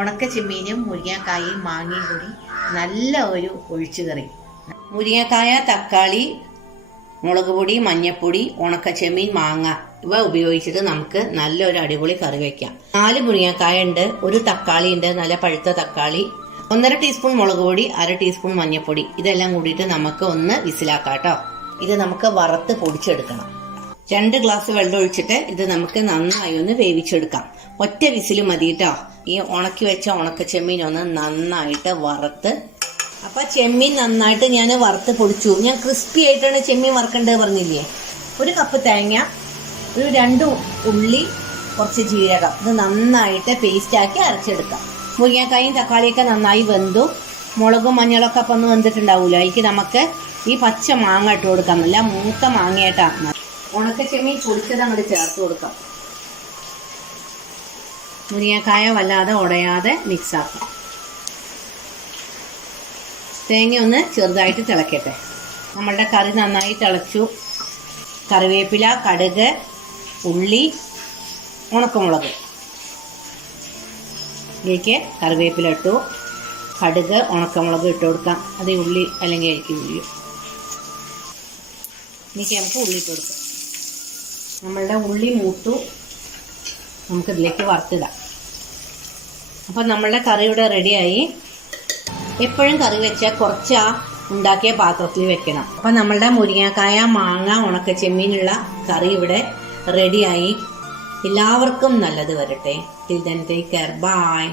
ഉണക്ക ചെമ്മീനും മുരിങ്ങക്കായും മാങ്ങയും കൂടി നല്ല ഒരു ഒഴിച്ചുകറി. മുരിങ്ങക്കായ, തക്കാളി, മുളക് പൊടി, മഞ്ഞപ്പൊടി, ഉണക്ക ചെമ്മീൻ, മാങ്ങ ഇവ ഉപയോഗിച്ചിട്ട് നമുക്ക് നല്ലൊരു അടിപൊളി കറി വെക്കാം. 4 മുരിങ്ങക്കായ ഉണ്ട്, 1 തക്കാളി ഉണ്ട്, നല്ല പഴുത്ത തക്കാളി, 1.5 ടീസ്പൂൺ മുളക് പൊടി, 1/2 ടീസ്പൂൺ മഞ്ഞപ്പൊടി. ഇതെല്ലാം കൂടിയിട്ട് നമുക്ക് ഒന്ന് വിസിലാക്കാം കേട്ടോ. ഇത് നമുക്ക് വറുത്ത് പൊടിച്ചെടുക്കണം. 2 ഗ്ലാസ് വെള്ളം ഒഴിച്ചിട്ട് ഇത് നമുക്ക് നന്നായി ഒന്ന് വേവിച്ചെടുക്കാം. ഒറ്റ വിസിൽ മതി കേട്ടോ. ഈ ഉണക്കി വെച്ച ഉണക്ക ചെമ്മീൻ ഒന്ന് നന്നായിട്ട് വറുത്ത്. അപ്പൊ ചെമ്മീൻ നന്നായിട്ട് ഞാൻ വറുത്ത് പൊടിച്ചു. ഞാൻ ക്രിസ്പി ആയിട്ടാണ് ചെമ്മീൻ വറുക്കേണ്ടത് പറഞ്ഞില്ലേ. 1 കപ്പ് തേങ്ങ, ഒരു 2 ഉള്ളി, കുറച്ച് ജീരകം, ഇത് നന്നായിട്ട് പേസ്റ്റ് ആക്കി അരച്ചെടുക്കാം. മുരിങ്ങക്കായും തക്കാളിയൊക്കെ നന്നായി വെന്തു. മുളകും മഞ്ഞളൊക്കെ അപ്പം ഒന്ന് വെന്തിട്ടുണ്ടാവൂല്ലോ. അതിലേക്ക് നമുക്ക് ഈ പച്ച മാങ്ങ ഇട്ട് കൊടുക്കാം. നല്ല മൂത്ത മാങ്ങയായിട്ടാണ്. ഉണക്ക ചെമ്മീൻ പൊടിച്ചത് അങ്ങോട്ട് ചേർത്ത് കൊടുക്കാം. മുരിങ്ങക്കായ വല്ലാതെ ഉടയാതെ മിക്സ് ആക്കാം. തേങ്ങ ഒന്ന് ചെറുതായിട്ട് തിളക്കട്ടെ. നമ്മളുടെ കറി നന്നായി തിളച്ചു. കറിവേപ്പില, കടുക്, ഉള്ളി, ഉണക്കമുളക്. ഇതിലേക്ക് കറിവേപ്പില ഇട്ടു, കടുക്, ഉണക്കമുളക് ഇട്ട് കൊടുക്കാം. അത് ഉള്ളി അല്ലെങ്കിൽ എനിക്ക് ഉള്ളി. എനിക്ക് നമുക്ക് ഉള്ളി ഇട്ട് കൊടുക്കാം. നമ്മളുടെ ഉള്ളി മൂത്തു. നമുക്കിതിലേക്ക് വറുത്തിടാം. അപ്പം നമ്മളുടെ കറി ഇവിടെ റെഡിയായി. എപ്പോഴും കറി വെച്ചാൽ കുറച്ച് ഉണ്ടാക്കിയ പാത്രത്തിൽ വെക്കണം. അപ്പം നമ്മളുടെ മുരിങ്ങക്കായ, മാങ്ങ, ഉണക്ക ചെമ്മീനുള്ള കറി ഇവിടെ റെഡിയായി. എല്ലാവർക്കും നല്ലത് വരട്ടെ. Till then take care. By.